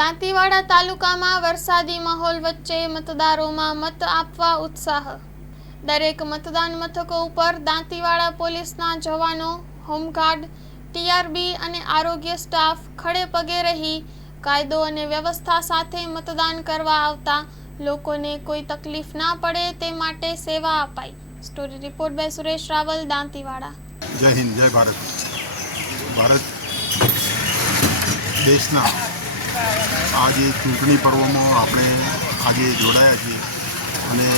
દાંતીવાડા તાલુકામાં વરસાદી માહોલ વચ્ચે મતદારોમાં મત આપવા ઉત્સાહ. દરેક મતદાન મથકો ઉપર દાંતીવાડા પોલીસના જવાનો, હોમગાર્ડ, ટીઆરબી અને આરોગ્ય સ્ટાફ ખડે પગે રહી કાયદો અને વ્યવસ્થા સાથે મતદાન કરવા આવતા લોકોને કોઈ તકલીફ ના પડે તે માટે સેવા અપાઈ. Story report by Suresh Raval, Dantiwada. જય હિન્દ, જય ભારત. ભારત દેશના આજે ચૂંટણી પર્વમાં આપણે આજે જોડાયા છીએ. અને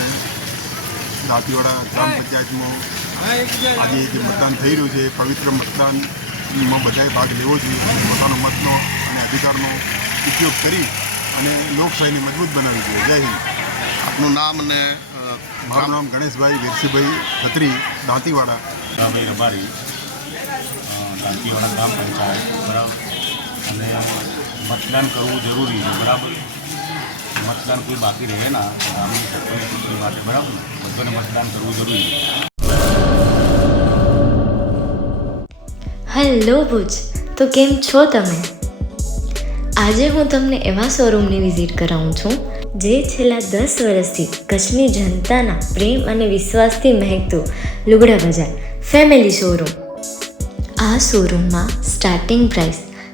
દાંતીવાડા ગ્રામ પંચાયતમાં આજે જે મતદાન થઈ રહ્યું છે પવિત્ર મતદાનમાં બધાએ ભાગ લેવો જોઈએ. પોતાનો મતનો અને અધિકારનો ઉપયોગ કરી અને લોકશાહીને મજબૂત બનાવી જોઈએ. જય હિન્દ. આપનું નામ અને મારું નામ ગણેશભાઈ વીરસીભાઈ ખત્રી દાંતીવાડા. ભાઈ રબારી દાંતીવાડા ગ્રામ પંચાયત બરાબર. અને મતદાન કરવું જરૂરી છે, બરાબર? મતદાન કોઈ બાકી રહે ના, ગામની સરકારની ચૂંટણી માટે, બરાબર? બધાને મતદાન કરવું જરૂરી છે. હેલો ભુજ, તો કેમ છો તમે? આજે હું તમને એવા શોરૂમની વિઝિટ કરાવું છું, જે છેલ્લા દસ વર્ષથી કચ્છની જનતાના પ્રેમ અને વિશ્વાસથી મહેકતું લુગડા બજાર, ફેમિલી શોરૂમ. આ શોરૂમમાં સ્ટાર્ટિંગ પ્રાઇસ